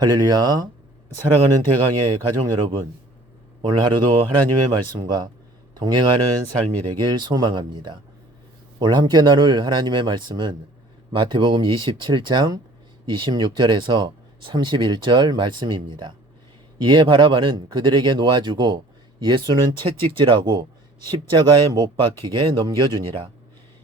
할렐루야. 사랑하는 대강의 가족 여러분, 오늘 하루도 하나님의 말씀과 동행하는 삶이 되길 소망합니다. 오늘 함께 나눌 하나님의 말씀은 마태복음 27장 26절에서 31절 말씀입니다. 이에 바라바는 그들에게 놓아주고 예수는 채찍질하고 십자가에 못 박히게 넘겨주니라.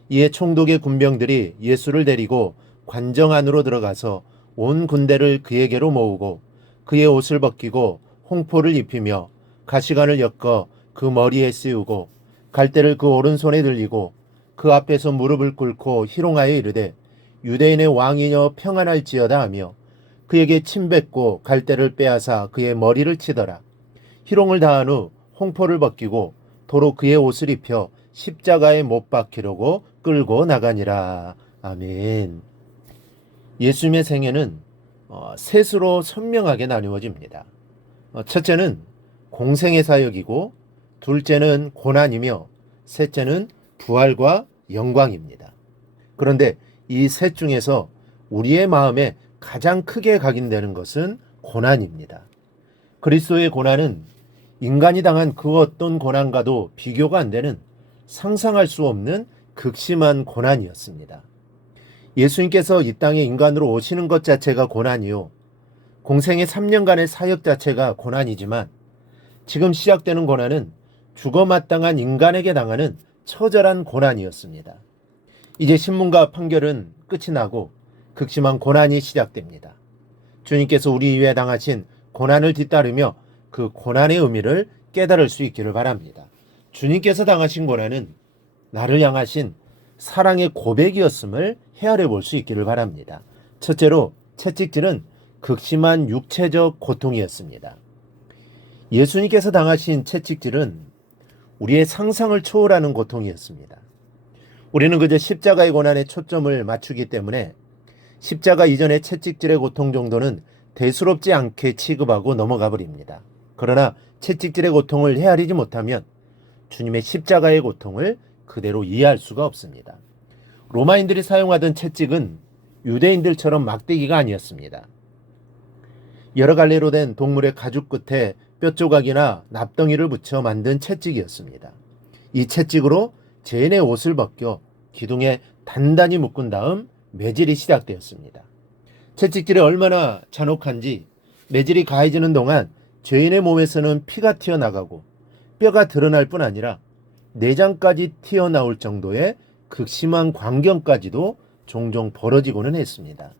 이에 총독의 군병들이 예수를 데리고 관정 안으로 들어가서 온 군대를 그에게로 모으고 그의 옷을 벗기고 홍포를 입히며 가시관을 엮어 그 머리에 씌우고 갈대를 그 오른손에 들리고 그 앞에서 무릎을 꿇고 희롱하여 이르되 유대인의 왕이여 평안할지어다 하며 그에게 침 뱉고 갈대를 빼앗아 그의 머리를 치더라. 희롱을 다한 후 홍포를 벗기고 도로 그의 옷을 입혀 십자가에 못 박히려고 끌고 나가니라. 아멘. 예수님의 생애는 셋으로 선명하게 나누어집니다. 첫째는 공생의 사역이고, 둘째는 고난이며, 셋째는 부활과 영광입니다. 그런데 이 셋 중에서 우리의 마음에 가장 크게 각인되는 것은 고난입니다. 그리스도의 고난은 인간이 당한 그 어떤 고난과도 비교가 안 되는 상상할 수 없는 극심한 고난이었습니다. 예수님께서 이 땅에 인간으로 오시는 것 자체가 고난이요, 공생의 3년간의 사역 자체가 고난이지만 지금 시작되는 고난은 죽어마땅한 인간에게 당하는 처절한 고난이었습니다. 이제 신문과 판결은 끝이 나고 극심한 고난이 시작됩니다. 주님께서 우리 위해 당하신 고난을 뒤따르며 그 고난의 의미를 깨달을 수 있기를 바랍니다. 주님께서 당하신 고난은 나를 향하신 사랑의 고백이었음을 헤아려 볼 수 있기를 바랍니다. 첫째로 채찍질은 극심한 육체적 고통이었습니다. 예수님께서 당하신 채찍질은 우리의 상상을 초월하는 고통이었습니다. 우리는 그저 십자가의 고난에 초점을 맞추기 때문에 십자가 이전의 채찍질의 고통 정도는 대수롭지 않게 취급하고 넘어가 버립니다. 그러나 채찍질의 고통을 헤아리지 못하면 주님의 십자가의 고통을 그대로 이해할 수가 없습니다. 로마인들이 사용하던 채찍은 유대인들처럼 막대기가 아니었습니다. 여러 갈래로 된 동물의 가죽 끝에 뼈조각이나 납덩이를 붙여 만든 채찍이었습니다. 이 채찍으로 죄인의 옷을 벗겨 기둥에 단단히 묶은 다음 매질이 시작되었습니다. 채찍질이 얼마나 잔혹한지 매질이 가해지는 동안 죄인의 몸에서는 피가 튀어나가고 뼈가 드러날 뿐 아니라 내장까지 튀어나올 정도의 극심한 광경까지도 종종 벌어지고는 했습니다.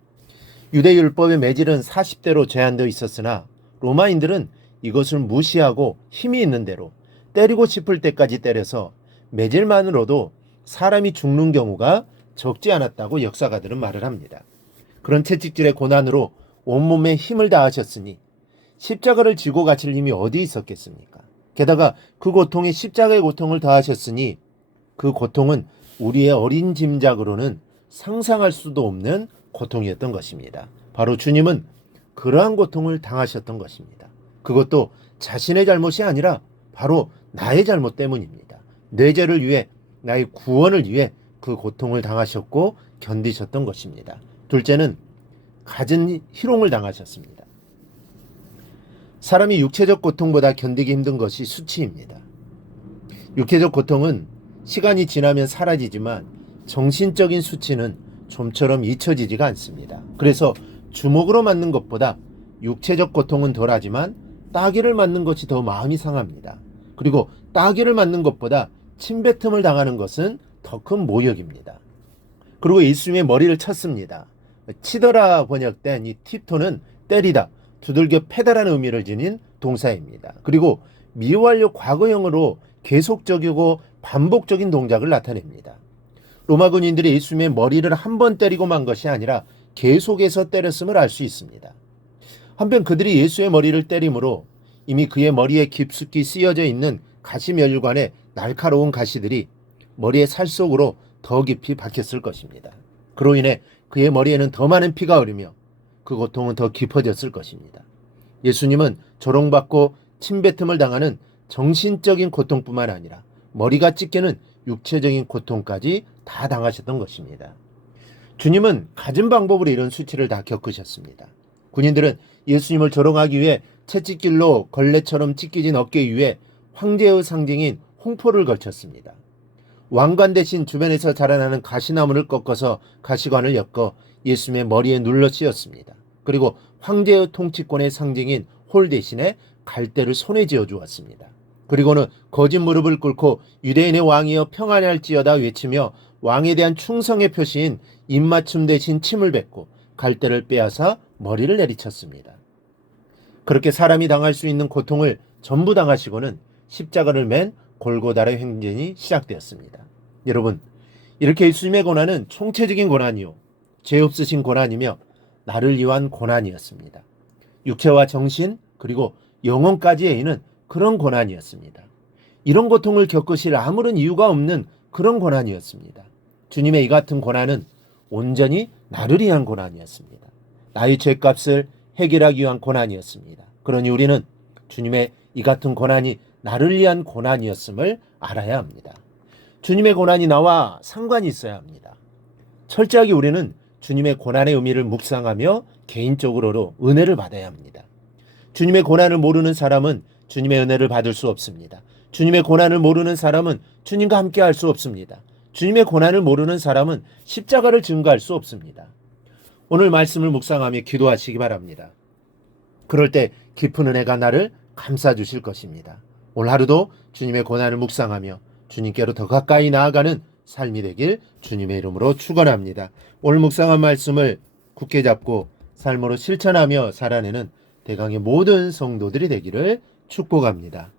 유대율법의 매질은 40대로 제한되어 있었으나 로마인들은 이것을 무시하고 힘이 있는 대로 때리고 싶을 때까지 때려서 매질만으로도 사람이 죽는 경우가 적지 않았다고 역사가들은 말을 합니다. 그런 채찍질의 고난으로 온몸에 힘을 다하셨으니 십자가를 지고 가실 힘이 어디 있었겠습니까? 게다가 그 고통에 십자가의 고통을 다하셨으니 그 고통은 우리의 어린 짐작으로는 상상할 수도 없는 고통이었던 것입니다. 바로 주님은 그러한 고통을 당하셨던 것입니다. 그것도 자신의 잘못이 아니라 바로 나의 잘못 때문입니다. 내 죄를 위해, 나의 구원을 위해 그 고통을 당하셨고 견디셨던 것입니다. 둘째는 갖은 희롱을 당하셨습니다. 사람이 육체적 고통보다 견디기 힘든 것이 수치입니다. 육체적 고통은 시간이 지나면 사라지지만 정신적인 수치는 좀처럼 잊혀지지가 않습니다. 그래서 주먹으로 맞는 것보다 육체적 고통은 덜하지만 따귀를 맞는 것이 더 마음이 상합니다. 그리고 따귀를 맞는 것보다 침뱉음을 당하는 것은 더 큰 모욕입니다. 그리고 예수님의 머리를 쳤습니다. 치더라 번역된 이 팁토는 때리다, 두들겨 패다라는 의미를 지닌 동사입니다. 그리고 미완료 과거형으로 계속적이고 반복적인 동작을 나타냅니다. 로마 군인들이 예수님의 머리를 한 번 때리고 만 것이 아니라 계속해서 때렸음을 알 수 있습니다. 한편 그들이 예수의 머리를 때림으로 이미 그의 머리에 깊숙이 쓰여져 있는 가시면류관의 날카로운 가시들이 머리의 살 속으로 더 깊이 박혔을 것입니다. 그로 인해 그의 머리에는 더 많은 피가 흐르며 그 고통은 더 깊어졌을 것입니다. 예수님은 조롱받고 침뱉음을 당하는 정신적인 고통뿐만 아니라 머리가 찢기는 육체적인 고통까지 다 당하셨던 것입니다. 주님은 가진 방법으로 이런 수치를 다 겪으셨습니다. 군인들은 예수님을 조롱하기 위해 채찍질로 걸레처럼 찢겨진 어깨 위에 황제의 상징인 홍포를 걸쳤습니다. 왕관 대신 주변에서 자라나는 가시나무를 꺾어서 가시관을 엮어 예수님의 머리에 눌러 씌웠습니다. 그리고 황제의 통치권의 상징인 홀 대신에 갈대를 손에 쥐어 주었습니다. 그리고는 거짓 무릎을 꿇고 유대인의 왕이여 평안할지어다 외치며 왕에 대한 충성의 표시인 입맞춤 대신 침을 뱉고 갈대를 빼앗아 머리를 내리쳤습니다. 그렇게 사람이 당할 수 있는 고통을 전부 당하시고는 십자가를 맨 골고다의 행진이 시작되었습니다. 여러분, 이렇게 예수님의 고난은 총체적인 고난이요, 죄 없으신 고난이며 나를 위한 고난이었습니다. 육체와 정신 그리고 영혼까지에 있는 그런 고난이었습니다. 이런 고통을 겪으실 아무런 이유가 없는 그런 고난이었습니다. 주님의 이 같은 고난은 온전히 나를 위한 고난이었습니다. 나의 죄값을 해결하기 위한 고난이었습니다. 그러니 우리는 주님의 이 같은 고난이 나를 위한 고난이었음을 알아야 합니다. 주님의 고난이 나와 상관이 있어야 합니다. 철저하게 우리는 주님의 고난의 의미를 묵상하며 개인적으로 은혜를 받아야 합니다. 주님의 고난을 모르는 사람은 주님의 은혜를 받을 수 없습니다. 주님의 고난을 모르는 사람은 주님과 함께 할 수 없습니다. 주님의 고난을 모르는 사람은 십자가를 증거할 수 없습니다. 오늘 말씀을 묵상하며 기도하시기 바랍니다. 그럴 때 깊은 은혜가 나를 감싸주실 것입니다. 오늘 하루도 주님의 고난을 묵상하며 주님께로 더 가까이 나아가는 삶이 되길 주님의 이름으로 축원합니다. 오늘 묵상한 말씀을 굳게 잡고 삶으로 실천하며 살아내는 대강의 모든 성도들이 되기를 축복합니다.